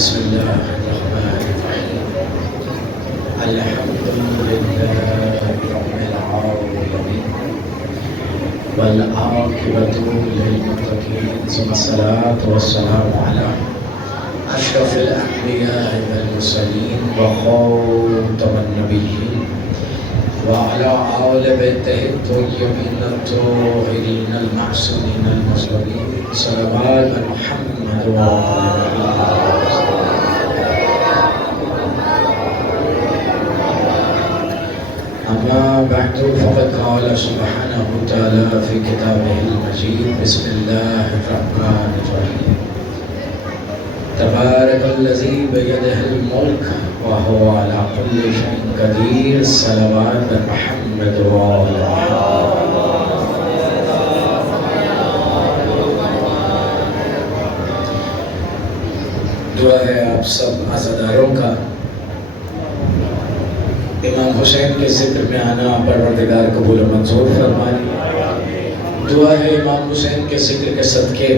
بسم الله الرحمن الرحيم. الحمد لله رب العالمين والعاقبة للمتقين ثم الصلاة والسلام على أشرف الأنبياء والمرسلين وخاتم النبيين وعلى آل بيته الطيبين الطاهرين المعصومين المصطفين صلوات محمد وآله. أما بعد فقد قال سبحانه وتعالى في كتابه المجيد بسم الله الرحمن الرحيم. تبارك الذي بيده الملك وهو على كل شيء قدير صلوات محمد وآله. دعا ہے آپ سب عزاداروں کا امام حسین کے ذکر میں آنا پروردگار قبول و منظور فرمائے. دعا ہے امام حسین کے ذکر کے صدقے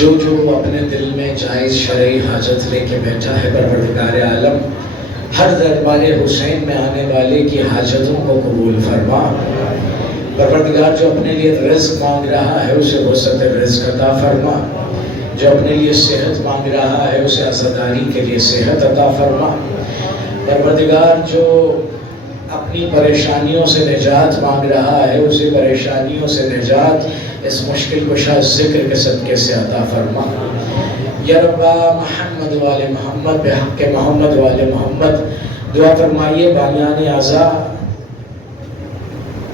جو اپنے دل میں جائز شرعی حاجت لے کے بیٹھا ہے پروردگار عالم ہر دربار حسین میں آنے والے کی حاجتوں کو قبول فرما. پروردگار جو اپنے لیے رزق مانگ رہا ہے اسے وسعت رزق عطا فرما. جو اپنے لیے صحت مانگ رہا ہے اسے عزاداری کے لیے صحت عطا فرما. پروردگار جو اپنی پریشانیوں سے نجات مانگ رہا ہے اسے پریشانیوں سے نجات اس مشکل کشا ذکر کے صدقے سے عطا فرما. یا رب محمد والے محمد بحق محمد والے محمد دعا فرمائیے بانیان اعضاء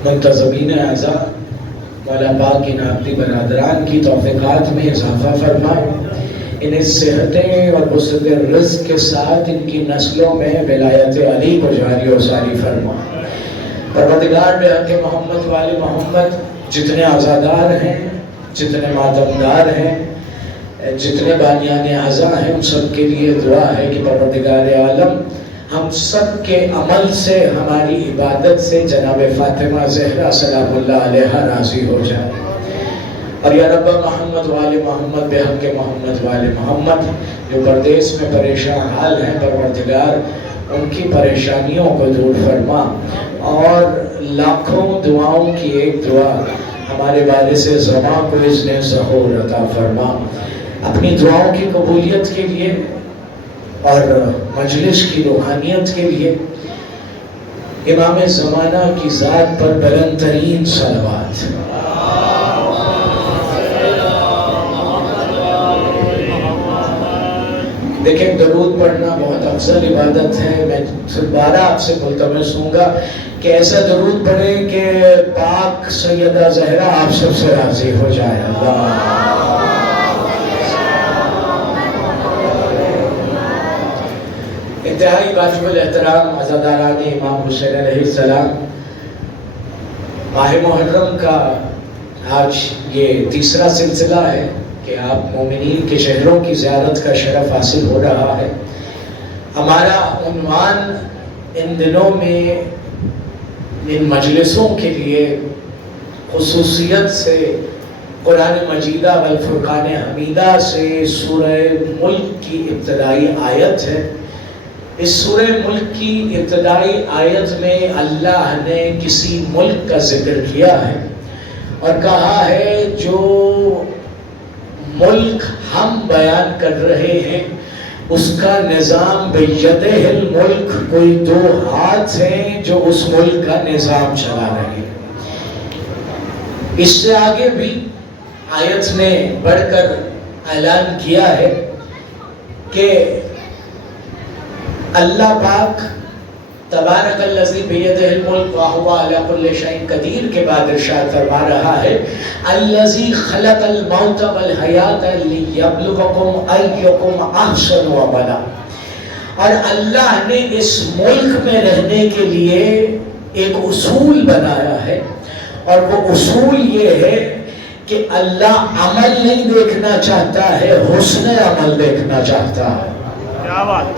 منتظمین اعضاء مولا پاک ان عابدی برادران کی توفیقات میں اضافہ فرمائے. انہیں صحتیں اور وسعت رزق کے ساتھ ان کی نسلوں میں ولایت علی کو جاری و ساری فرما. پروردگار بحق محمد والے محمد جتنے عزادار ہیں جتنے ماتمدار ہیں جتنے بانیان اعضاء ہیں ان سب کے لیے دعا ہے کہ پروردگار عالم ہم سب کے عمل سے ہماری عبادت سے جناب فاطمہ زہرا سلام اللہ علیہا راضی ہو جائے. اور یا رب محمد والے محمد بحق محمد والے محمد جو پردیس میں پریشان حال ہیں پروردگار ان کی پریشانیوں کو دور فرما. اور لاکھوں دعاؤں کی ایک دعا ہمارے وارث زماں کو اذن ظہور عطا فرما. اپنی دعاؤں کی قبولیت کے لیے اور مجلس کی روحانیت کے لیے امام زمانہ کی ذات پر بلند ترین صلوات. دیکھیں درود پڑھنا بہت افضل عبادت ہے. میں دوبارہ آپ سے ملتمس ہوں گا کہ ایسا درود پڑھیں کہ پاک سیدہ زہرا آپ سب سے راضی ہو جائے. اللہ انتہائی واجب الاحترام عزاداران امام حسین علیہ السلام ماہ محرم کا آج یہ تیسرا سلسلہ ہے کہ آپ مومنین کے شہروں کی زیارت کا شرف حاصل ہو رہا ہے. ہمارا عنوان ان دنوں میں ان مجلسوں کے لیے خصوصیت سے قرآن مجیدہ والفرقان حمیدہ سے سورہ ملک کی ابتدائی آیت ہے. اس سورہ ملک کی ابتدائی آیت میں اللہ نے کسی ملک کا ذکر کیا ہے اور کہا ہے جو ملک ہم بیان کر رہے ہیں اس کا نظام بیدہ الملک کوئی دو ہاتھ ہیں جو اس ملک کا نظام چلا رہے ہیں. اس سے آگے بھی آیت نے بڑھ کر اعلان کیا ہے کہ اللہ پاک تبارک الذی بیدہ الملک وہو علی کل شیء قدیر کے بعد ارشاد فرما رہا ہے الذی خلق الموت والحیات لیبلوکم ایکم احسن عملا. اور اللہ نے اس ملک میں رہنے کے لیے ایک اصول بنایا ہے اور وہ اصول یہ ہے کہ اللہ عمل نہیں دیکھنا چاہتا ہے حسن عمل دیکھنا چاہتا ہے.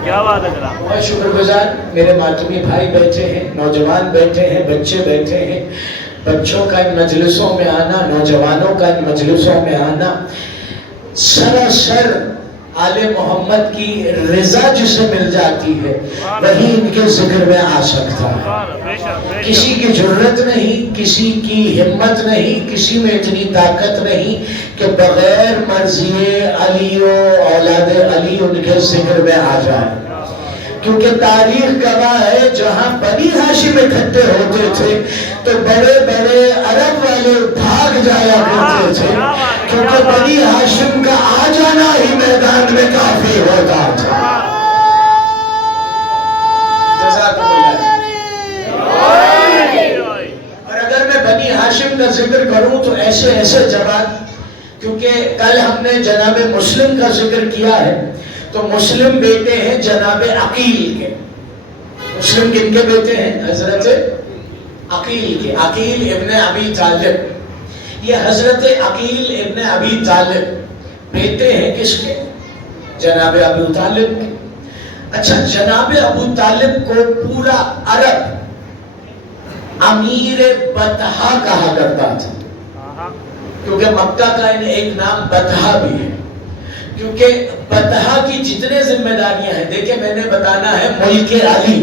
کیا بات ہے جناب. بہت شکر گزار میرے ماتمی بھائی بیٹھے ہیں نوجوان بیٹھے ہیں بچے بیٹھے ہیں. بچوں کا ان مجلسوں میں آنا نوجوانوں کا ان مجلسوں میں آنا سراسر آل محمد کی رضا جسے مل جاتی ہے وہی ان کے ذکر میں آ سکتا ہے. کسی کی جرت نہیں, کسی کی ہمت نہیں, کسی میں اتنی طاقت نہیں کہ بغیر مرضی علی و اولاد علی ان کے ذکر میں آ جائے. کیونکہ تاریخ گواہ ہے جہاں بنی ہاشم اکٹھے ہوتے تھے تو بڑے بڑے عرب والے بھاگ جایا کرتے تھے, کیونکہ بنی ہاشم کا آ جانا ہی میدان میں کافی ہوتا تھا. اور اگر میں بنی ہاشم کا ذکر کروں تو ایسے ایسے جواب, کیونکہ کل ہم نے جناب مسلم کا ذکر کیا ہے تو مسلم بیٹے ہیں جناب عقیل کے. مسلم کن کے بیٹے ہیں؟ حضرت عقیل کے. عقیل ابن ابی طالب, یہ حضرت عقیل ابن ابی طالب بیٹے ہیں کس کے؟ جناب ابو طالب کے. اچھا, جناب ابو طالب کو پورا عرب امیر بطحا کہا کرتا تھا, کیونکہ مکہ کا ایک نام بطحا بھی ہے. کیونکہ بطحا کی جتنے ذمہ داریاں ہیں, دیکھیں میں نے بتانا ہے ملک علی,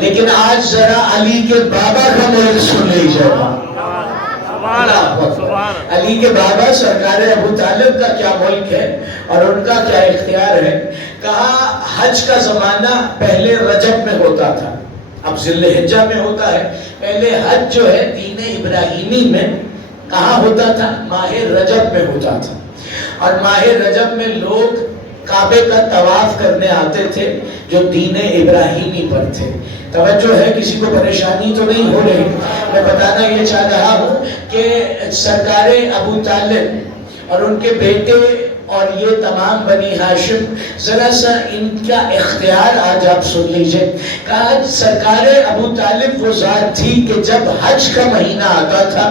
لیکن آج ذرا علی کے بابا کا ملک سن لیجیے گا. علی کے بابا سرکار ابو طالب کا کیا ملک ہے اور ان کا کیا اختیار ہے. کہا حج کا زمانہ پہلے رجب میں ہوتا تھا, اب ذی الحجہ میں ہوتا ہے. پہلے حج جو ہے دین ابراہیمی میں کہاں ہوتا تھا؟ ماہ رجب میں ہوتا تھا. اور ماہ رجب میں لوگ کعبے کا طواف کرنے آتے تھے جو دین ابراہیمی پر تھے. توجہ ہے, کسی کو پریشانی تو نہیں ہو رہی؟ میں بتانا یہ چاہ رہا ہوں کہ سرکار ابو طالب اور ان کے بیٹے اور یہ تمام بنی ہاشم, ذرا سا ان کا اختیار آج آپ سن لیجئے. کہا سرکار ابو طالب وہ ذات تھی کہ جب حج کا مہینہ آتا تھا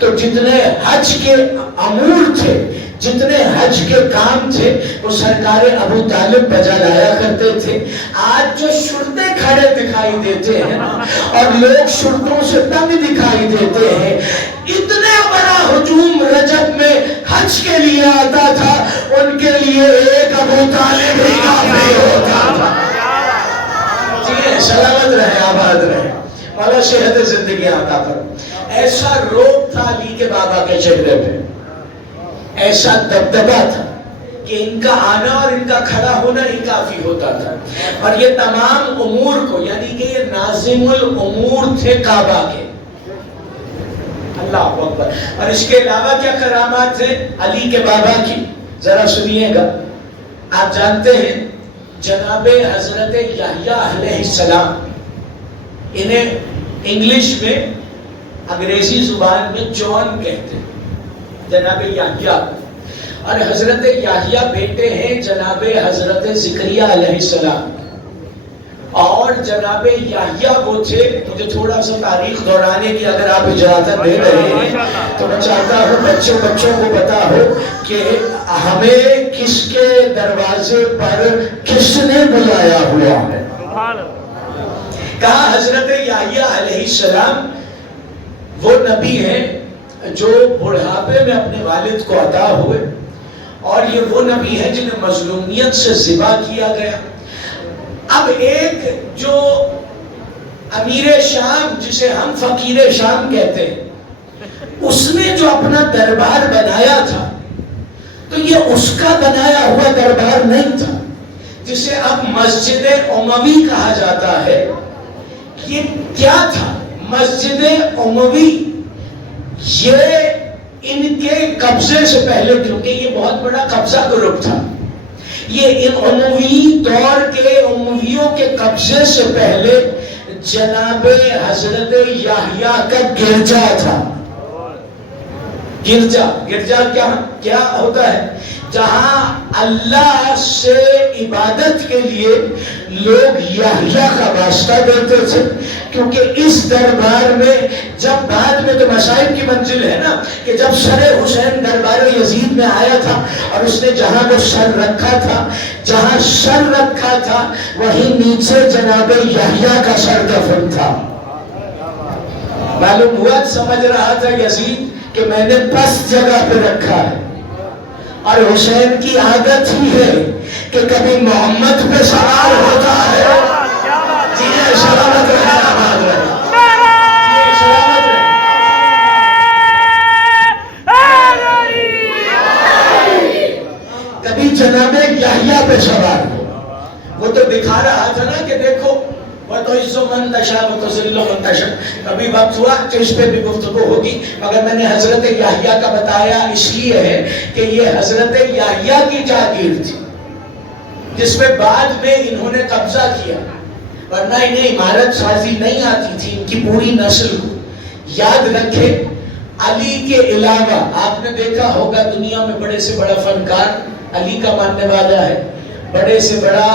تو جتنے حج کے امور تھے, جتنے حج کے کام تھے وہ سرکار ابو طالب بجا لایا کرتے تھے. آج جو شرطیں کھڑے دکھائی دیتے ہیں اور لوگ شرطوں سے تنگ دکھائی دیتے ہیں, اتنا بڑا ہجوم رجب میں حج کے لیے آتا تھا, ان کے لیے ایک ابو طالب ہی کافی ہوتا تھا. جی سلامت رہے, آباد رہے, مولا صحت زندگی عطا فرمائے. ایسا روب تھا علی کے بابا کے چہرے پہ, ایسا دبدبا تھا کہ ان کا آنا اور ان کا کھڑا ہونا ہی کافی ہوتا تھا. اور یہ تمام امور کو, یعنی کہ یہ ناظم الامور تھے کعبہ کے. اللہ اکبر. اور اس کے علاوہ کیا کرامات تھے علی کے بابا کی, ذرا سنیے گا. آپ جانتے ہیں جناب حضرت یحییٰ علیہ السلام, انہیں انگلش میں انگریزی زبان میں جان کہتے ہیں, جناب یحییٰ. اور حضرت یحییٰ بیٹے ہیں جناب حضرت زکریا علیہ السلام. اور جناب یحییٰ وہ تھے, مجھے تھوڑا سا تاریخ دہرانے کی اگر آپ اجازت دے رہے ہیں تو میں چاہتا ہوں بچوں کو پتا ہو کہ ہمیں کس کے دروازے پر کس نے بلایا ہوا ہے. کہا حضرت یحییٰ علیہ السلام وہ نبی ہیں جو بڑھاپے میں اپنے والد کو عطا ہوئے, اور یہ وہ نبی ہے جنہیں مظلومیت سے ذبح کیا گیا. اب ایک جو امیر شام جسے ہم فقیر شام کہتے ہیں, اس نے جو اپنا دربار بنایا تھا تو یہ اس کا بنایا ہوا دربار نہیں تھا جسے اب مسجد اموی کہا جاتا ہے. یہ کیا تھا؟ مسجد اموی یہ ان کے قبضے سے پہلے, کیونکہ یہ بہت بڑا قبضہ گروپ تھا, یہ ان اموی دور کے امویوں کے قبضے سے پہلے جناب حضرت یحییٰ کا گرجا تھا. گرجا کیا ہوتا ہے؟ جہاں اللہ سے عبادت کے لیے لوگ یحییٰ کا واسطہ دیتے تھے, کیونکہ اس دربار میں جب بعد میں تو مصائب کی منزل ہے نا کہ جب سر حسین دربار یزید میں آیا تھا اور اس نے جہاں وہ سر رکھا تھا وہیں نیچے جناب یحییٰ کا سر دفن تھا. معلوم ہوا, سمجھ رہا تھا یزید کہ میں نے پس جگہ پہ رکھا ہے, اور حسین کی عادت ہی ہے کہ کبھی محمد پہ سوار ہوتا ہے. جی سلامت رہے، آباد رہے. کبھی جناب یحییٰ پہ سوار ہو. وہ تو دکھا رہا تھا نا کہ دیکھو وَتُعِزُّ مَن تَشَاءُ وَتُذِلُّ مَن تَشَاءُ. کبھی وقت ہوا کہ اس پہ بھی گفتگو ہوگی، مگر میں نے حضرت یحییٰ کا بتایا اس لیے ہے کہ یہ حضرت یحییٰ کی جاگیر تھی جس میں بعد میں انہوں نے قبضہ کیا، ورنہ انہیں عمارت سازی نہیں آتی تھی. ان کی پوری نسل کو یاد رکھے. علی کے علاوہ آپ نے دیکھا ہوگا دنیا میں بڑے سے بڑا فنکار علی کا ماننے والا ہے، بڑے سے بڑا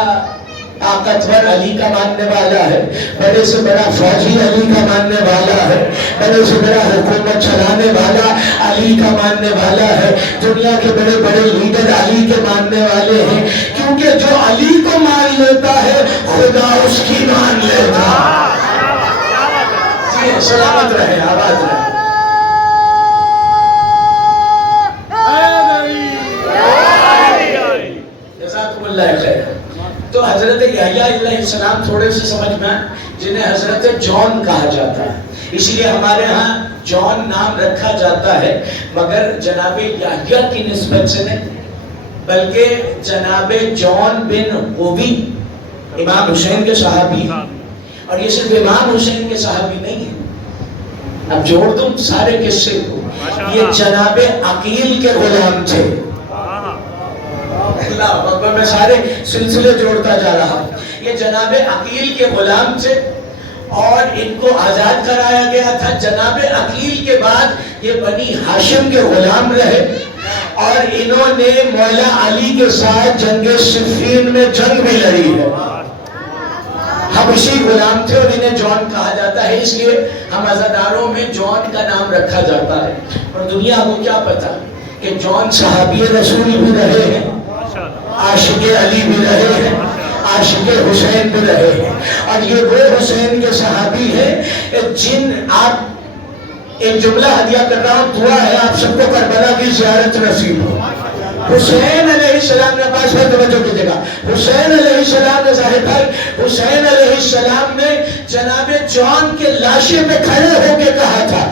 طاقتور علی کا ماننے والا ہے، بڑے سے بڑا فوجی علی کا ماننے والا ہے، بڑے سے بڑا حکومت چلانے والا علی کا ماننے والا ہے. دنیا کے بڑے بڑے لیڈر علی کے ماننے والے ہیں، کیونکہ جو علی کو مان لیتا ہے خدا اس کی مان لیتا ہے. جی سلامت رہے، آباد رہے. جزاکم اللہ خیر. تو حضرت یحییٰ علیہ السلام تھوڑے سے سمجھ میں جنہیں حضرت جون کہا جاتا ہے، اسی لیے ہمارے ہاں جون نام رکھا جاتا ہے، مگر جناب یحییٰ کی نسبت سے نہیں بلکہ جناب جون بن قوی امام حسین کے صحابی، اور یہ صرف امام حسین کے صحابی نہیں ہے. اب جوڑ دوں سارے قصے کو. یہ جناب عقیل کے غلام تھے. اللہ اکبر، میں سارے سلسلے جوڑتا جا رہا ہوں. یہ جناب عقیل کے غلام تھے اور ان کو آزاد کرایا گیا تھا. جناب عقیل کے بعد یہ بنی ہاشم کے غلام رہے اور انہوں نے مولا علی کے ساتھ جنگ صفین میں جنگ بھی لڑی ہے. حبشی غلام تھے اور انہیں جون کہا جاتا ہے، اس لیے ہم عزاداروں میں جون کا نام رکھا جاتا ہے. اور دنیا کو کیا پتا کہ جون صحابی رسول بھی رہے ہیں، عاشق علی بھی رہے ہیں، عاشق حسین بھی رہے ہیں. اور یہ وہ حسین کے صحابی ہیں جن آپ ایک جملہ ہدیہ کر رہا ہوں، دعا ہے آپ سب کو کربلا کی زیارت نصیب ہو. حسین علیہ السلام نے پاس میں توجہ کیجئے گا. حسین علیہ السلام نے ظاہر بھائی حسین علیہ السلام نے جناب جون کے لاشے میں کھڑے ہو کے کہا تھا،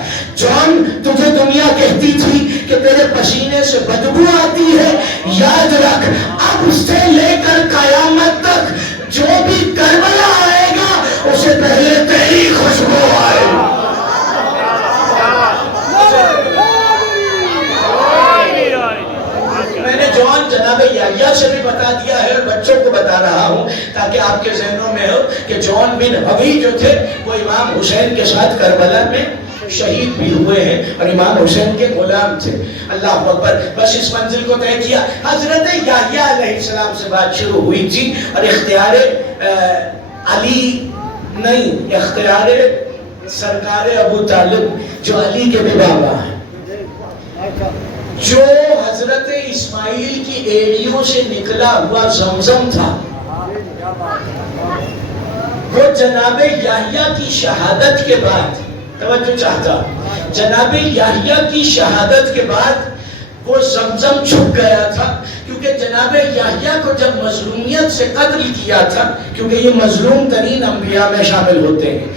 جون تجھے دنیا کہتی تھی کہ تیرے پسینے سے بدبو آتی ہے، یاد رکھ اب سے لے کر قیامت تک جو بھی کربلا آئے گا اسے پہلے تیری خوشبو آئے گا. میں نے جون جناب یحییٰ سے بھی بتا دیا ہے اور بچوں کو بتا رہا ہوں تاکہ آپ کے ذہنوں میں ہو کہ جون بن حوی جو تھے وہ امام حسین کے ساتھ کربلا میں شہید بھی ہوئے ہیں اور امام حسین کے غلام تھے. اللہ اکبر. بس اس منزل کو طے کیا. حضرت یحییٰ علیہ السلام سے بات شروع ہوئی تھی اور اختیار علی نہیں، اختیار سرکار ابو طالب جو علی کے بھی بابا ہیں، جو حضرت اسماعیل کی ایڑیوں سے نکلا ہوا زمزم تھا، وہ جناب یحییٰ کی شہادت کے بعد توجہ چاہتا، جناب یحییٰ کی شہادت کے بعد وہ زمزم چھپ گیا تھا، کیونکہ جناب یحییٰ کو جب مظلومیت سے قتل کیا تھا، کیونکہ یہ مظلوم ترین انبیاء میں شامل ہوتے ہیں،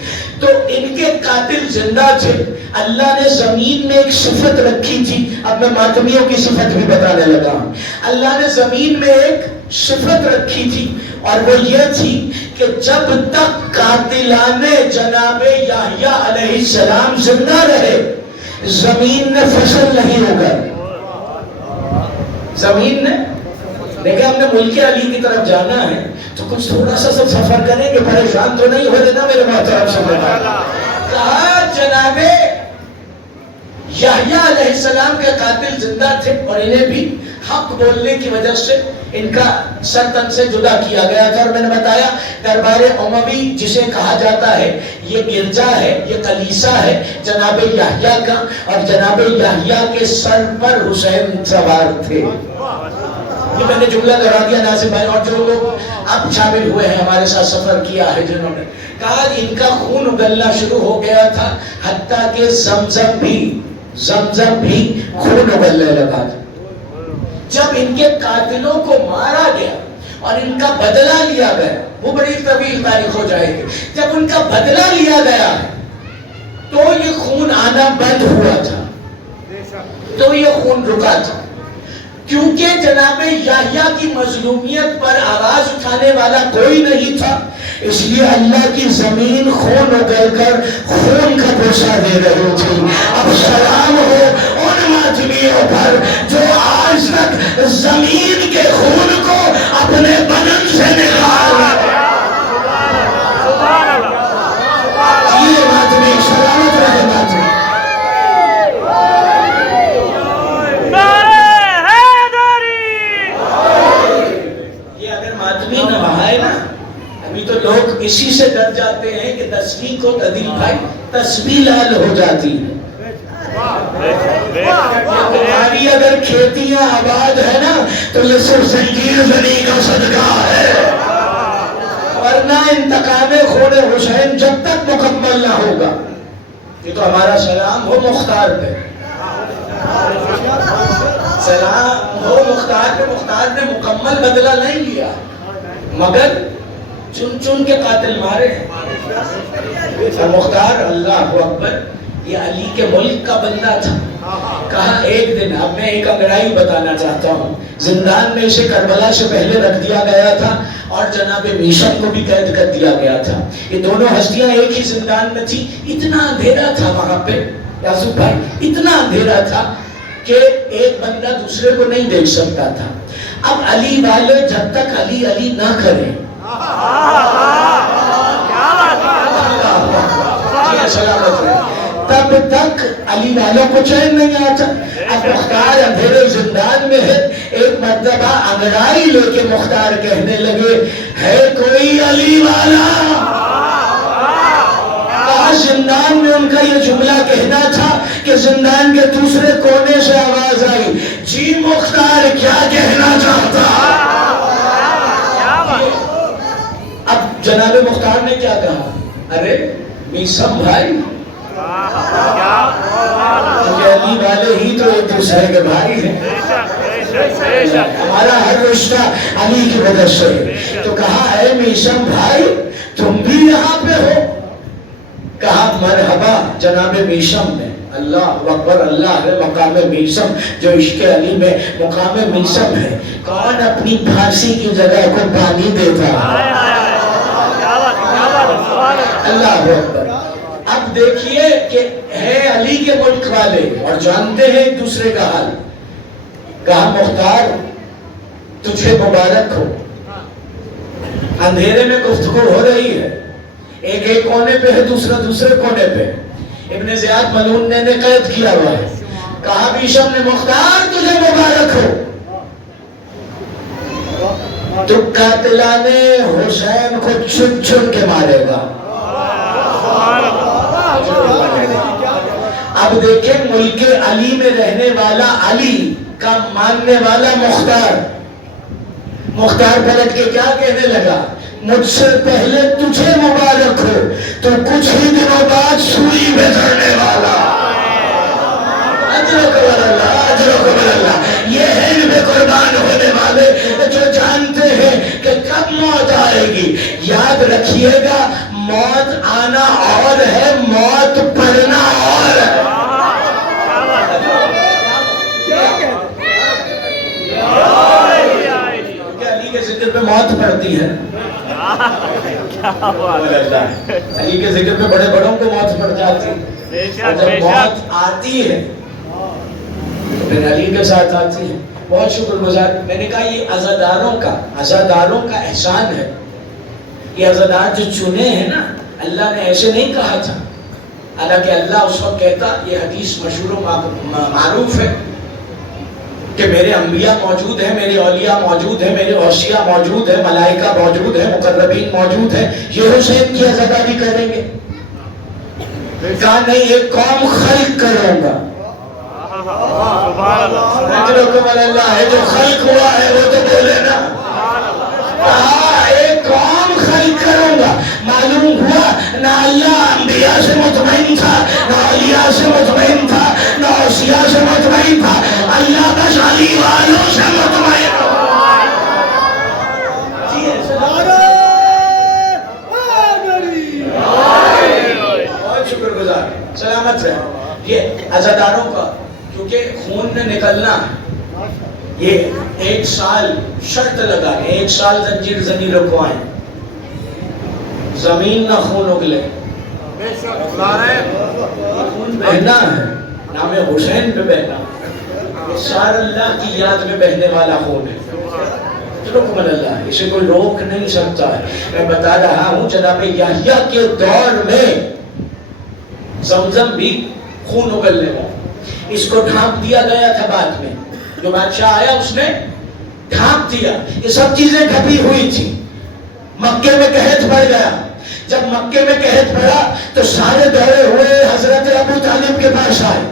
تو ان کے قاتل زندہ تھے. اللہ نے زمین میں ایک صفت رکھی تھی. اب میں ماتمیوں کی صفت بھی بتانے لگا ہوں. اللہ نے زمین میں ایک صفت رکھی تھی اور وہ یہ تھی کہ جب تک قاتلان جناب یحییٰ علیہ السلام زندہ رہے زمین میں فصل نہیں ہوگا. زمین نے دیکھیں ہم نے ملک علی کی طرف جانا ہے تو کچھ تھوڑا سا سب سفر کریں گے، پریشان تو نہیں ہو دینا میرے محترم سمجھنا. کہا جناب یحییٰ علیہ السلام کے قاتل زندہ تھے اور انہیں بھی حق بولنے کی وجہ سے ان کا سر تن سے جدا کیا گیا تھا. اور میں نے بتایا دربار اموی جسے کہا جاتا ہے یہ گرجا ہے، یہ کلیسا ہے جناب یحییٰ کا، اور جناب یحییٰ کے سر پر حسین سوار تھے. یہ میں نے جملہ کرا دیا ناظم بھائی، اور جو لوگ اب شامل ہوئے ہیں ہمارے ساتھ سفر کیا ہے جنہوں نے کہا ان کا خون اگلنا شروع ہو گیا تھا، حتیٰ کہ زمزم بھی خون اگلنے لگا تھا. جب ان کے قاتلوں کو مارا گیا اور ان کا بدلہ لیا گیا، وہ بڑی طویل تاریخ ہو جائے گی، جب ان کا بدلہ لیا گیا تو یہ خون آنا بند ہوا تھا، تو یہ خون رکا تھا، کیونکہ جناب یحییٰ کی مظلومیت پر آواز اٹھانے والا کوئی نہیں تھا، اس لیے اللہ کی زمین خون اگل کر خون کا بوسہ دے رہی تھی۔ اب سلام ہو ان ماتمیوں پر جو آج تک زمین کے خون کو اپنے بدن سے نکال یہ ماتمی سلامت رہے ماتمی۔ یہ اگر ماتمی نہ بہائے نا، ابھی تو لوگ اسی سے ڈر جاتے ہیں کہ تسبیح کو تدیل بھائی تسبیح لال ہو جاتی ہے۔ ہماری اگر کھیتیاں آباد ہے نا تو یہ صرف زنجیر زنی کا صدقہ ہے، ورنہ انتقام خون حسین جب تک مکمل نہ ہوگا۔ یہ تو ہمارا سلام ہو مختار پہ، سلام ہو مختار پہ۔ مختار نے مکمل بدلہ نہیں لیا مگر چن چن کے قاتل مارے ہیں۔ مختار اللہ اکبر یہ علی کے ملک کا بندہ تھا۔ کہا ایک دن، اب میں ایک انگڑائی بتانا چاہتا ہوں، زندان میں اسے کربلا سے پہلے رکھ دیا گیا تھا اور جناب میشم کو بھی قید کر دیا گیا تھا۔ یہ دونوں ہستیاں ایک ہی زندان میں تھی۔ اتنا اندھیرا تھا وہاں پہ یاسوف بھائی، اتنا اندھیرا تھا کہ ایک بندہ دوسرے کو نہیں دیکھ سکتا تھا۔ اب علی والے جب تک علی علی نہ کریں تب تک علی والوں کو چین نہیں آتا۔ اب مختار اندھیرے زندان میں ہے، ایک مرتبہ انگڑائی لے کے مختار کہنے لگے ہے کوئی علی والا؟ زندان میں ان کا یہ جملہ کہنا تھا کہ زندان کے دوسرے کونے سے آواز آئی، جی مختار کیا کہنا چاہتا؟ اب جناب مختار نے کیا کہا؟ ارے میسم بھائی، علی والے ہی تو ایک دوسرے کے بھائی ہیں، ہمارا ہر رشتہ علی کی وجہ سے۔ تو کہا اے میسم بھائی تم بھی یہاں پہ ہو؟ کہا مرحبا جناب میسم نے۔ اللہ اکبر، اللہ ہے مقام میسم، جو عشق علی میں مقام میسم ہے۔ کون اپنی پھانسی کی جگہ کو پانی دیتا ہے؟ اللہ اکبر۔ اب دیکھیے کہ ہے علی کے ملک والے اور جانتے ہیں ایک دوسرے کا حال۔ کہا مختار تجھے مبارک ہو، اندھیرے میں گفتگو ہو رہی ہے، ایک ایک کونے پہ ہے، دوسرا دوسرے کونے پہ۔ ابن زیاد ملعون نے قید کیا ہوا ہے۔ کہا میشم نے مختار تجھے مبارک ہو، تو قاتلان حسین کو چن چن کے مارے گا۔ اب دیکھیں ملک علی میں رہنے والا علی کا ماننے والا مختار، مختار پلٹ کے کیا کہنے لگا؟ مجھ سے پہلے تجھے مبارک ہو، تو کچھ ہی دنوں بعد سوئی میں چڑھنے والا۔ یہ ہے ان پہ قربان ہونے والے جو جانتے ہیں کہ کب موت آئے گی۔ یاد رکھیے گا موت آنا اور ہے، موت پڑھنا اور ہے۔ علی کے ذکر پہ موت پڑتی ہے، علی کے ذکر پہ بڑے بڑوں کو موت پڑ جاتی ہے، اور جب موت آتی ہے تو پھر علی کے ساتھ آتی ہے۔ بہت شکر گزار، میں نے کہا یہ عزاداروں کا احسان ہے۔ یہ عزادار جو چنے ہیں نا، اللہ نے ایسے نہیں کہا تھا، حالانکہ اللہ اس وقت کہتا، یہ حدیث مشہور و معروف ہے کہ میرے انبیاء موجود ہیں، میرے اولیاء موجود ہیں، میرے اوصیاء موجود ہیں، ملائکہ موجود ہیں، مقربین موجود ہیں، یہ حسین کی عزاداری کریں گے؟ کہا نہیں، ایک قوم خلق کروں گا۔ اللہ ہے جو خلق ہوا ہے وہ تو بولے نا۔ کہا ایک قوم خلق کروں گا۔ معلوم ہوا نہ اللہ انبیاء سے مطمئن تھا، نہ اولیاء سے مطمئن تھا، نہ اوصیاء سے مطمئن تھا، اللہ بس علی والوں سے مطمئن عزاداروں کا، کیونکہ خون نے نکلنا ہے، یہ 1 سال شرط لگا ہے، 1 سال زنجیر زنی رکھوائیں، زمین نہ خون اگلے، خون بہنا ہے، نام حسین پہ بہنا ہے، سار اللہ کی یاد میں بہنے والا خون ہے، رکم اللہ، اسے کوئی روک نہیں سکتا ہے۔ میں بتا رہا ہوں جناب یحییٰ کے دور میں زمزم بھی خون اگلنے والا، اس کو ڈھانپ دیا گیا تھا، بعد میں جو بادشاہ آیا اس نے ڈھانپ دیا، یہ سب چیزیں ڈھپی ہوئی تھی۔ مکے میں قحط پڑ گیا، جب مکے میں قحط پڑا تو سارے دورے ہوئے حضرت ابو طالب کے پاس آئے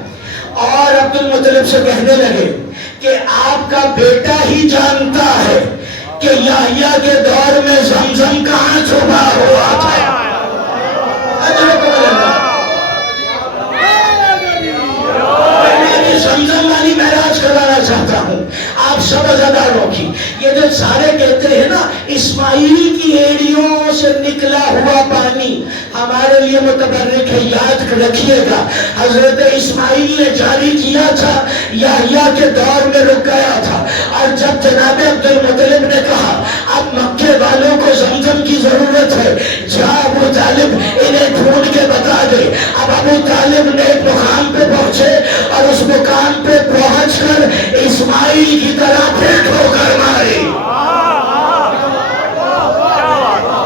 اور عبد المطلب سے کہنے لگے کہ آپ کا بیٹا ہی جانتا ہے کہ یحییٰ کے دور میں زمزم کہاں چھپا ہوا تھا۔ زمزم والی معراج کرانا چاہتا ہوں آپ سب عزاداروں کی۔ یہ جو سارے کہتے ہیں نا اسماعیل کی ایڑیوں سے نکلا ہوا پانی ہمارے لیے متبرک ہے، یاد رکھیے گا حضرت اسماعیل نے جاری کیا تھا، یحییٰ کے دور میں رک گیا تھا، اور جب جناب عبد المطلب نے کہا اب مکے والوں کو زمزم کی ضرورت ہے، جا ابو طالب انہیں ڈھونڈ کے بتا دے۔ اب ابو طالب نے ایک مقام پہ پہنچے اور اس مقام پہ پہنچ کر اسماعیل کی طرح پھر ٹھوکر ماری۔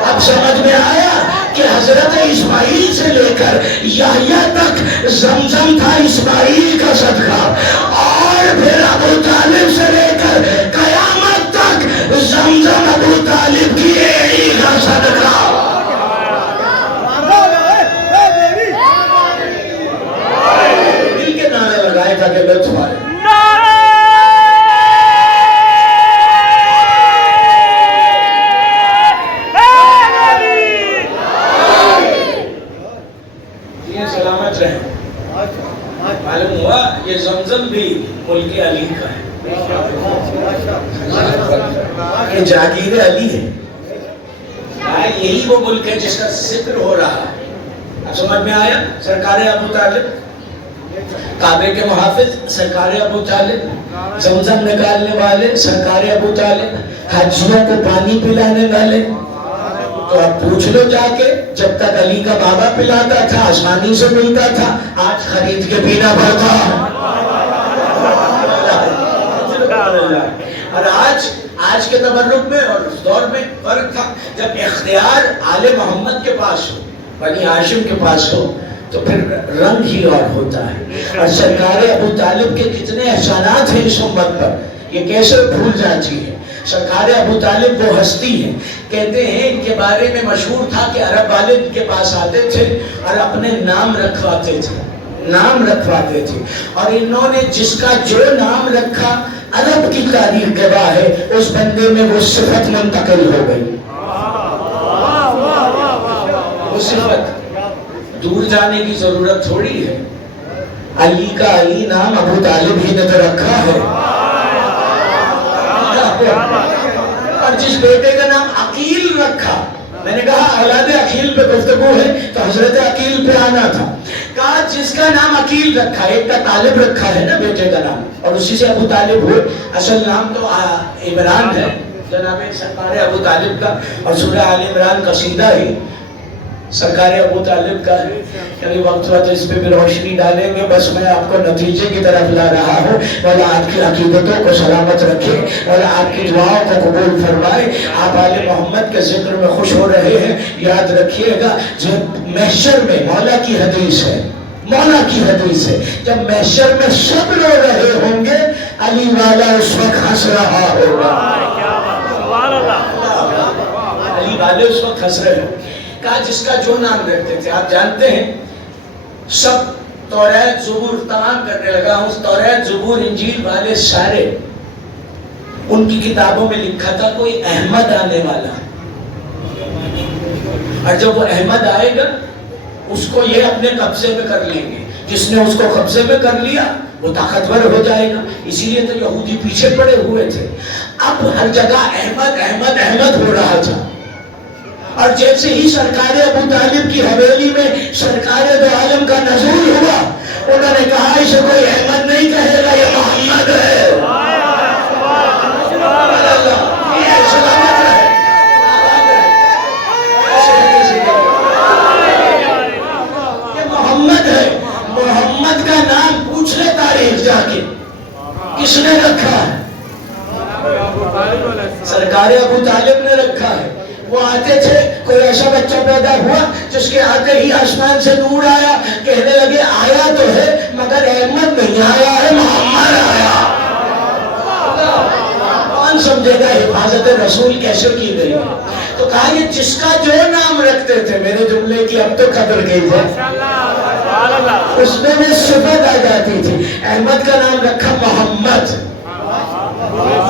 اب سمجھ میں آیا کہ حضرت اسماعیل سے لے کر یحییٰ تک زمزم تھا اسماعیل کا صدقہ، اور پھر ابو طالب سے لے کر قیامت تک زمزم ابو طالب کی ایڑی کا صدقہ۔ دل کے نعرے لگائے تاکہ لطف آئے۔ سلامت رہیں۔ معلوم ہوا یہ زمزم بھی ملک علی کا ہے، یہ جاگیر علی ہے، یہی وہ ملک ہے جس کا ذکر ہو رہا ہے۔ اب سمجھ میں آیا؟ سرکار ابو طالب، کعبے کے محافظ سرکار ابو طالب، زمزم نکالنے والے سرکار ابو طالب، حاجیوں کو پانی پلانے والے۔ تو اب پوچھ لو جا کے، جب تک علی کا بابا پلاتا تھا آسانی سے ملتا تھا، آج خرید کے پینا پڑتا ہے۔ اور آج کے تبرک میں اور اس دور میں فرق تھا، جب اختیار آل محمد کے پاس ہو، بنی ہاشم کے پاس ہو، تو پھر رنگ ہی اور ہوتا ہے۔ اور سرکار ابو طالب کے کتنے احسانات ہیں اس امت پر، یہ کیسے بھول جاتی ہے۔ سرکار ابو طالب وہ ہستی ہے، کہتے ہیں ان کے بارے میں مشہور تھا کہ عرب والے ان کے پاس آتے تھے اور اپنے نام رکھواتے تھے، اور انہوں نے جس کا جو نام رکھا عرب کی تاریخ گواہ ہے، اس بندے میں وہ صفت منتقل ہو گئی۔ وہ صفت دور جانے کی ضرورت تھوڑی ہے، علی کا علی نام ابو طالب ہی نے تو رکھا ہے۔ اور جس بیٹے کا نام عقیل رکھا، میں نے کہا اولاد عقیل پہ گفتگو ہے تو حضرت عقیل پہ آنا تھا، کہا جس کا نام عقیل رکھا، ایک کا طالب رکھا ہے نا بیٹے کا نام، اور اسی سے ابو طالب ہوئے۔ اصل نام تو عمران ہے جناب سرکار ابو طالب کا، اور سورہ آل عمران قصیدہ ہی سرکار ابو طالب کا ہے۔ یعنی وقت ہوا تو اس پہ بھی روشنی ڈالیں گے، بس میں آپ کو نتیجے کی طرف لا رہا ہوں۔ مولا آپ کی عقیدتوں کو سلامت رکھے، مولا آپ کی دعاؤں کو قبول فرمائے۔ آپ آل محمد کے ذکر میں خوش ہو رہے ہیں، یاد رکھیے گا جب محشر میں مولا کی حدیث ہے، جب محشر میں سب رو رہے ہوں گے، علی والا اس وقت ہنس رہا ہوگا۔ علی والے اس وقت ہنس رہے ہوں، کہا جس کا جو نام رکھتے تھے۔ آپ جانتے ہیں سب توریت زبور تمام کرنے لگا ہوں، توریت زبور انجیل والے سارے ان کی کتابوں میں لکھا تھا کوئی احمد آنے والا، اور جب وہ احمد آئے گا اس کو یہ اپنے قبضے میں کر لیں گے، جس نے اس کو قبضے میں کر لیا وہ طاقتور ہو جائے گا۔ اسی لیے تو یہودی پیچھے پڑے ہوئے تھے۔ اب ہر جگہ احمد احمد احمد ہو رہا تھا، اور جیسے ہی سرکار ابو طالب کی حویلی میں سرکار دو عالم کا نزول ہوا، انہوں نے کہا اسے کوئی احمد نہیں کہے گا، یہ محمد ہے۔ یہ سلامت رہے، یہ محمد ہے۔ محمد کا نام پوچھ لے تاریخ جا کے، کس نے رکھا ہے؟ سرکار ابو طالب نے رکھا ہے۔ وہ آتے تھے، کوئی ایسا بچہ پیدا ہوا جس کے آتے ہی آسمان سے نور آیا، کہنے لگے آیا تو ہے مگر احمد نہیں آیا ہے، محمد آیا۔ کون سمجھے گا حفاظت رسول کیسے کی گئی؟ تو کہا یہ جس کا جو نام رکھتے تھے، میرے جملے کی اب تو قدر گئی ہے، اس میں بھی صفت آ جاتی تھی۔ احمد کا نام رکھا محمد،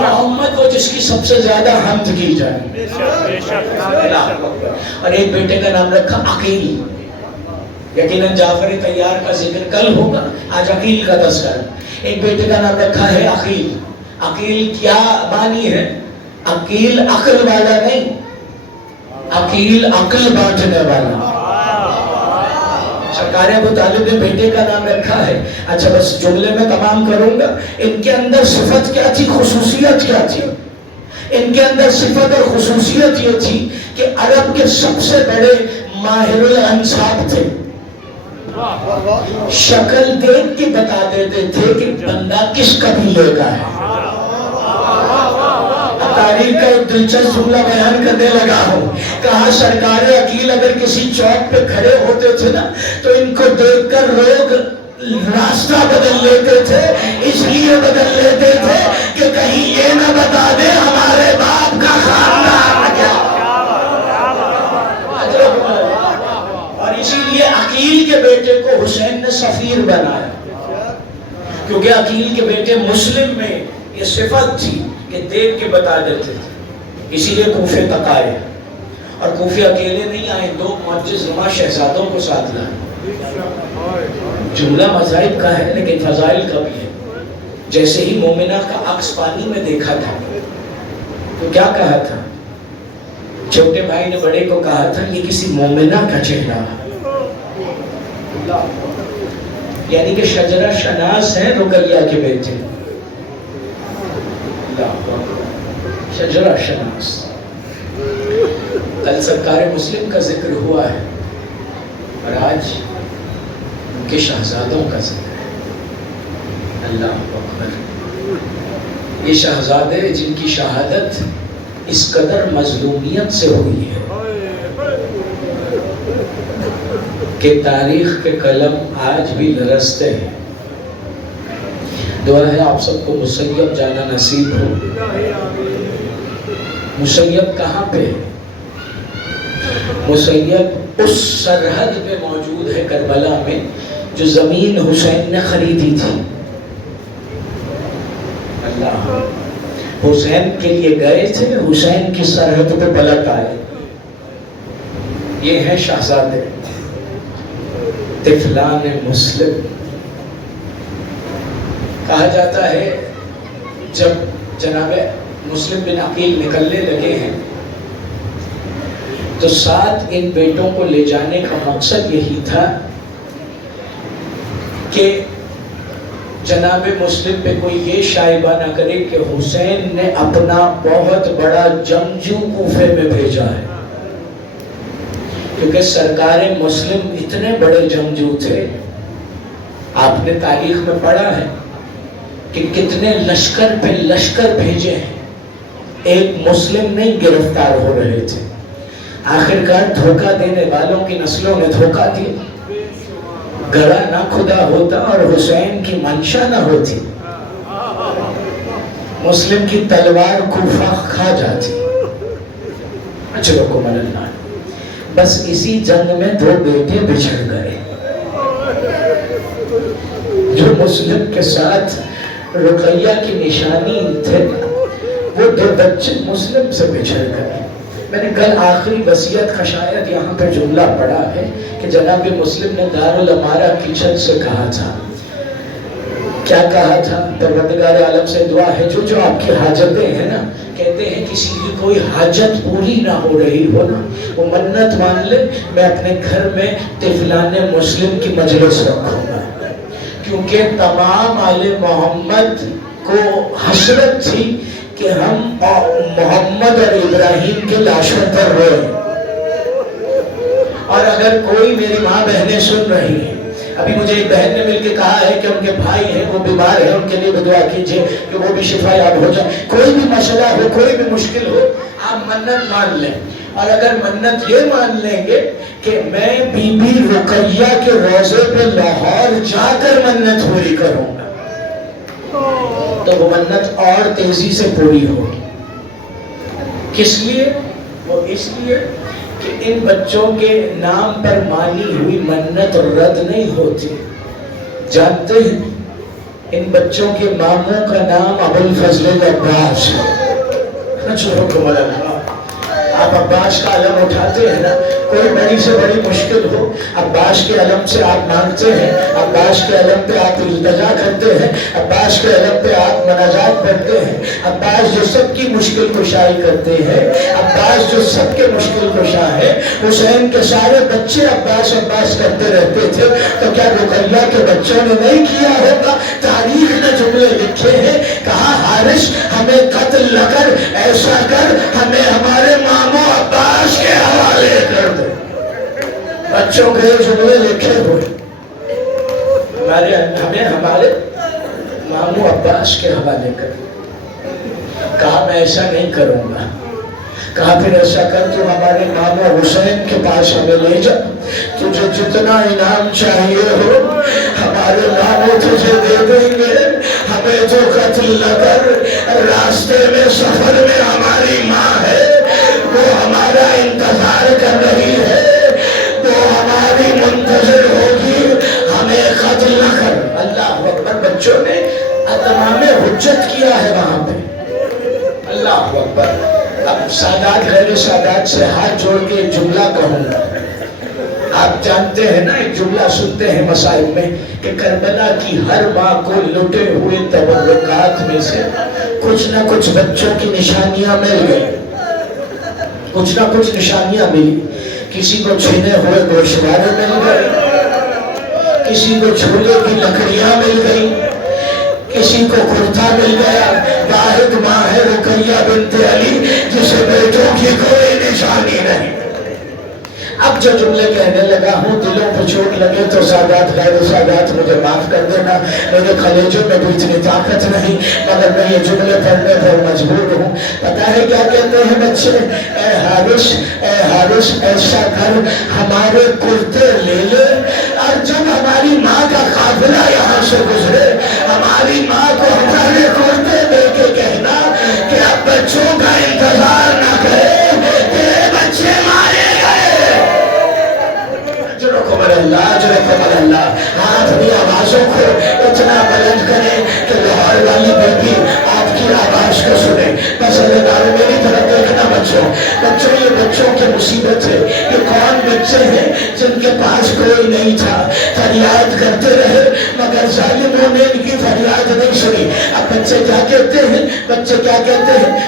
محمد وہ جس کی سب سے زیادہ حمد کی جائے۔ اور ایک بیٹے کا نام رکھا عقیل، یقیناً جعفر طیار کا ذکر کل ہوگا، آج عقیل کا تذکرہ۔ ایک بیٹے کا نام رکھا ہے عقیل۔ عقیل کیا معنی ہے؟ عقیل عقل والا نہیں، عقیل عقل بانٹنے والا۔ سرکار ابو طالب نے بیٹے کا نام رکھا ہے۔ اچھا بس جملے میں تمام کروں گا۔ ان کے اندر صفت کیا تھی، خصوصیت کیا تھی؟ ان کے اندر صفت اور خصوصیت یہ تھی کہ عرب کے سب سے بڑے ماہر الانساب تھے۔ شکل دیکھ کے بتا دیتے تھے کہ بندہ کس قبیلے کا ہے۔ تاریخ کا ایک دلچسپ جملہ بیان کرنے لگا ہوں۔ کہا سرکار عقیل اگر کسی چوک پہ کھڑے ہوتے تھے نا تو ان کو دیکھ کر لوگ راستہ بدل لیتے تھے، اس لیے بدل لیتے تھے کہ کہیں یہ نہ بتا دے ہمارے باپ کا خاندان کیا۔ اور اسی لیے عقیل کے بیٹے کو حسین نے سفیر بنایا، کیونکہ عقیل کے بیٹے مسلم میں یہ صفت تھی کہ دیکھ کے بتا دیتے تھے، اسی لیے کوفے تک آئے۔ اور کوفے اکیلے نہیں آئے، دو معجز نما شہزادوں کو ساتھ لائے۔ جملہ مذاہب کا ہے لیکن فضائل کا بھی ہے۔ جیسے ہی مومنہ کا عکس پانی میں دیکھا تھا تو کیا کہا تھا؟ چھوٹے بھائی نے بڑے کو کہا تھا یہ کسی مومنہ کا چہرہ، یعنی کہ شجرہ شناس ہیں رقیہ کے بیٹے، شجرہ شناس۔ کل سرکار مسلم کا ذکر ہوا ہے اور آج ان کے شہزادوں کا ذکر ہے۔ اللہ اکبر۔ یہ شہزادے جن کی شہادت اس قدر مظلومیت سے ہوئی ہے کہ تاریخ کے قلم آج بھی لرزتے ہیں۔ دعا ہے آپ سب کو مسیب جانا نصیب ہو۔ مسیب کہاں پہ؟ مسیب اس سرحد پہ موجود ہے کربلا میں جو زمین حسین نے خریدی تھی۔ اللہ، حسین کے لیے گئے تھے، حسین کی سرحد پہ پلٹ آئے۔ یہ ہے شہزادے طفلان مسلم۔ کہا جاتا ہے جب جناب مسلم بن عقیل نکلنے لگے ہیں تو ساتھ ان بیٹوں کو لے جانے کا مقصد یہی تھا کہ جناب مسلم پہ کوئی یہ شائبہ نہ کرے کہ حسین نے اپنا بہت بڑا جنگجو کوفے میں بھیجا ہے، کیونکہ سرکار مسلم اتنے بڑے جنگجو تھے۔ آپ نے تاریخ میں پڑھا ہے کہ کتنے لشکر پہ لشکر بھیجے ہیں، ایک مسلم نہیں گرفتار ہو رہے تھے۔ آخرکار دھوکہ دینے والوں کی نسلوں نے دھوکہ دیا، گڑا نہ خدا ہوتا اور حسین کی منشا نہ ہوتی، مسلم کی تلوار کوفہ کھا جاتی۔ اجرکم اللہ۔ بس اسی جنگ میں دو بیٹے بچھڑ گئے، جو مسلم کے ساتھ رقیہ کی نشانی تھے، وہ دو بچے مسلم سے بچھڑ گئے۔ میں نے کل آخری وصیت کا شاید یہاں پہ جملہ پڑھا ہے کہ جناب مسلم نے دارالامارہ کی چھت سے کہا تھا، کیا کہا تھا؟ پروردگار عالم سے دعا ہے جو آپ کی حاجتیں ہیں نا، کہتے ہیں کسی کی کوئی حاجت پوری نہ ہو رہی ہو نا، وہ منت مان لے، میں اپنے گھر میں طفلان مسلم کی مجلس رکھوں گا۔ کیونکہ تمام آل محمد کو حسرت تھی کہ ہم محمد اور ابراہیم کے لاشوں پر روئے. اور اگر کوئی میری ماں بہنیں سن رہی ہیں، ابھی مجھے ایک بہن نے مل کے کہا ہے کہ ان کے بھائی ہیں وہ بیمار ہیں، ان کے لیے دعا کیجئے کہ وہ بھی شفا یاب ہو جائے. کوئی بھی مسئلہ ہو، کوئی بھی مشکل ہو، آپ منت مان لیں. اور اگر منت یہ مان لیں گے کہ میں بی بی رقیہ کے روضے پہ لاہور جا کر منت پوری کروں گا، تو وہ منت اور تیزی سے پوری ہوگی. کس لیے؟ وہ اس لیے کہ ان بچوں کے نام پر مانی ہوئی منت رد نہیں ہوتی. جانتے ہیں ان بچوں کے ماموں کا نام ابوالفضل عباس ہے. آپ عباس کا علم اٹھاتے ہیں نا، کوئی بڑی سے بڑی مشکل ہو، عباس کے علم سے آپ مانگتے ہیں، عباس کے علم پہ آپ التجا کرتے ہیں، عباس کے علم پہ آپ مناجات پڑھتے ہیں. عباس جو سب کی مشکل کشائی کرتے ہیں، عباس جو سب کے مشکل کشا ہے. حسین کے سارے بچے عباس عباس کرتے رہتے تھے، تو کیا رقیہ کے بچوں نے نہیں کیا ہوگا؟ تاریخ نے جملے لکھے ہیں، کہا حارث ہمیں قتل نہ کر، ایسا کر ہمیں ہمارے ماموں عباس کے حوالے کر دے. بچوں کے جملے لکھے ہوئے، ہمیں ہمارے ماموں عباس کے حوالے کر دے. کہا میں ایسا نہیں کروں گا. کہا پھر ایسا کر تو ہمارے ماموں حسین کے پاس ہمیں لے جا، تجھے جتنا انعام چاہیے ہو ہمارے ماموں تجھے دے دیں گے، ہمیں تو قتل نہ کر. راستے میں سفر میں ہماری ماں ہے، وہ ہمارا انتظار کر رہی ہے، وہ ہماری منتظر ہوگی، ہمیں قتل نہ کر. اللہ اکبر. بچوں نے اتمام حجت کیا ہے وہاں پہ. اللہ اکبر. اب سادات غیر سادات سے ہاتھ جوڑ کے ایک جملہ کہوں گا. آپ جانتے ہیں نا، ایک جملہ سنتے ہیں مسائل میں کہ کربلا کی ہر ماں کو لٹے ہوئے تبرکات میں سے کچھ نہ کچھ بچوں کی نشانیاں مل گئی. کچھ نہ کچھ نشانیاں ملی. کسی کو چھینے ہوئے گوشوارے مل گئے، کسی کو جھولے کی لکڑیاں مل گئی، کسی کو کرتا مل گیا. واحد ماں ہے رقیہ بنت علی جسے بیٹوں کی کوئی نشانی نہیں. اب جو جملے کہنے لگا ہوں دلوں پر چوٹ لگے تو سادات غیر سادات مجھے معاف کر دینا، میرے کلیجوں میں بھی اتنی طاقت نہیں، مگر میں یہ جملے پڑھنے پر مجبور ہوں. پتہ ہے کیا کہتے ہیں بچے؟ اے حارث ایسا کر ہمارے کرتے لے لے، اور جب ہماری ماں کا قافلہ یہاں سے گزرے ہماری ماں کو ہمارے کرتے دے کے کہنا کہ اب بچوں کا انتظار نہ کرے، تیرے بچے مارے گئے. اللہ. ہاتھ بھی آوازوں کو اتنا بلند کرے کہ لاہور والی بیٹی آپ کی آواز کو سنے. بس اللہ میری طرف دیکھنا بچوں. یہ بچوں کی مصیبت ہے. یہ کون بچے ہیں جن کے پاس کوئی نہیں تھا، فریاد کرتے رہے مگر ظالموں نے ان کی فریاد نہیں سنی. اب بچے کیا کہتے ہیں؟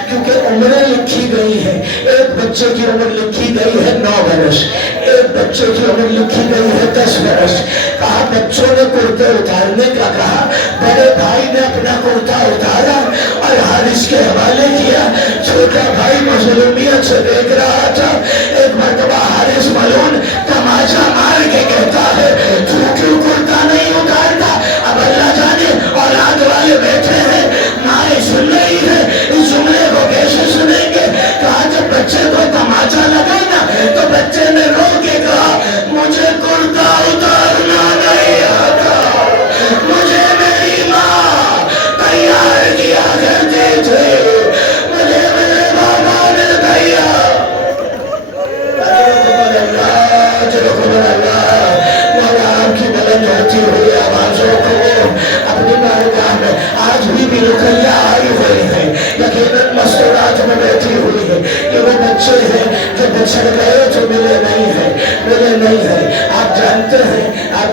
کیونکہ عمریں لکھی گئی ہیں. ایک بچے کی عمر لکھی گئی ہے 9 برس، ایک بچے کی عمر لکھی گئی ہے 10 برس. کہا بچوں نے کرتے اتارنے کا کہا، بڑے بھائی نے اپنا کرتا اتارا اور حارث کے حوالے کیا. چھوٹا بھائی مظلومیت سے دیکھ رہا تھا. ایک مرتبہ حارث ملعون تماچا مار کے کہتا ہے تو کیوں کرتا نہیں اتارتا؟ اب اللہ جانے اولاد والے بیٹھے ہیں، مائیں سن رہی ہے، اس جملے کو کیسے سنیں گے؟ کہا جب بچے کو تماچا لگا نا تو بچے نے رو کے کہا مجھے کرتا اتارنا نہیں آتا، مجھے میری ماں تیار کیا کرتے تھے، مجھے میرے بابا نے تیار. مولا آپ کی بلند ہوتی ہوئی آوازوں کو اپنی بارگاہ میں آج بھی رقیہ آئی ہوئی ہے، یقیناً مستورات میں بیٹھی ہوئی ہے. یہ وہ بچے ہیں جو بچھڑ گئے تو ملے نہیں ہیں. آپ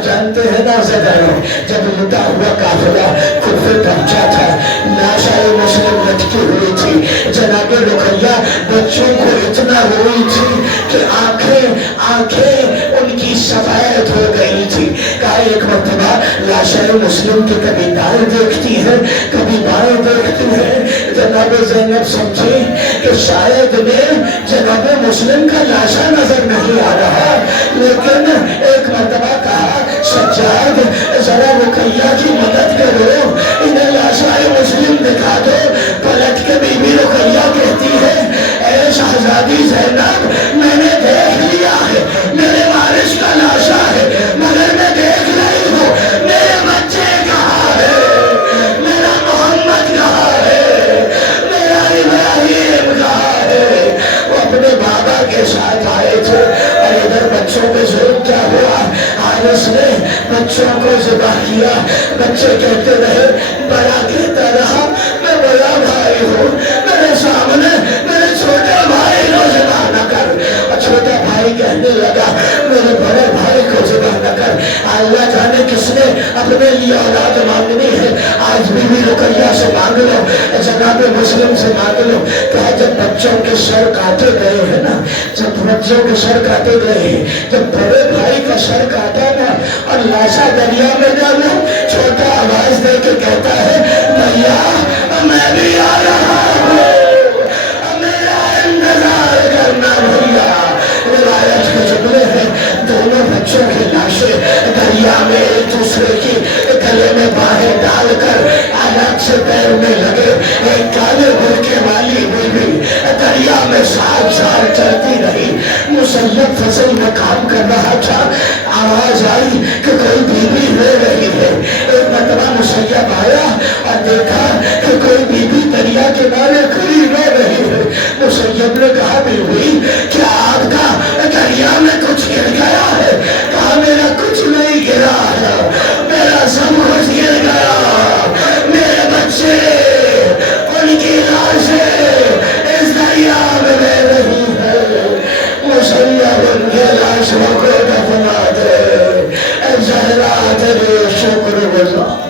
جانتے ہیں نازداروں، جب لٹا ہوا قافلہ کوفے پہنچا تھا، لاشائے مسلم لٹکی ہوئی تھی، جناب رقیہ بچوں کو اتنا روئی تھی کہ آنکھیں ان کی سفید ہو گئی تھی. کہا ایک مرتبہ لاشیں مسلم کی کبھی دائیں دیکھتی ہے کبھی بائیں دیکھتی ہے. جناب زینب سمجھی کہ شاید میں جناب مسلم کا لاشا نظر نہیں آ رہا, لیکن ایک مرتبہ کہا سجاد ذرا رقیہ کی مدد کرو, انہیں لاشائے مسلم دکھا دو. پلٹ کے بی بی رقیہ کہتی ہے اے شہزادی زینب میں نے دیکھ لیا ہے میرے وارث کا لاشا ہے, مگر میں دیکھ رہی ہوں میرے بچے کہاں ہے, میرا محمد کہاں ہے, میرا ابراہیم کہاں ہے. وہ اپنے بابا کے ساتھ آئے تھے اور ادھر بچوں پہ ظلم کیا ہوا, حارث نے بچوں کو ذبح کیا. بچے کہتے رہے, بڑا کہتا رہا میں بڑا بھائی ہوں, میرے سامنے میرے چھوٹے بھائی کو ذبح نہ کر. اور چھوٹا بھائی کہنے لگا میرے بڑے بھائی کو ذبح نہ کر. اللہ جانے کس نے اپنے لیے اولاد مانگنی ہے, آج بھی رقیہ سے مانگ لو, جناب مسلم سے مانگ لو. کہا جب بچوں کے سر کاٹے گئے ہیں نا, جب بچوں کے سر کاٹے گئے ہیں, جب بڑے بھائی کا سر کاٹا نا اور لاشا دریا میں ڈالا, چھوٹا آواز دے کے کہتا ہے بھیا میں بھی آ رہا ہوں, میرا انتظار کرنا بھیا. روایت کے جملے ہیں دونوں بچوں کی لاشیں دریا میں ایک دوسرے کی گلے میں باہیں ڈال کر الگ سے تیرنے لگے. ایک کالے برقعے والی بیوی دریا میں 7 سال چلتی رہی, مسلط فصل میں کام کر رہا تھا. آواز آئی کہ کوئی بیوی رو رہی ہے. ایک مرتبہ مسیب آیا اور دیکھا کہ کوئی بیوی دریا کنارے کھڑی رو رہی ہے. مسیب نے کہا بیوی کیا آپ کا دریا میں کچھ گر گیا ہے؟ کہا میرا کچھ نہیں گرا ہے, میرا سب کچھ گر گیا, میرے بچے ان کی لاشیں اس دریا میں بہ رہی ہے. مسیب ان کے لاشوں کو دفنا دے, اے زہرا تیرے شکر گزار.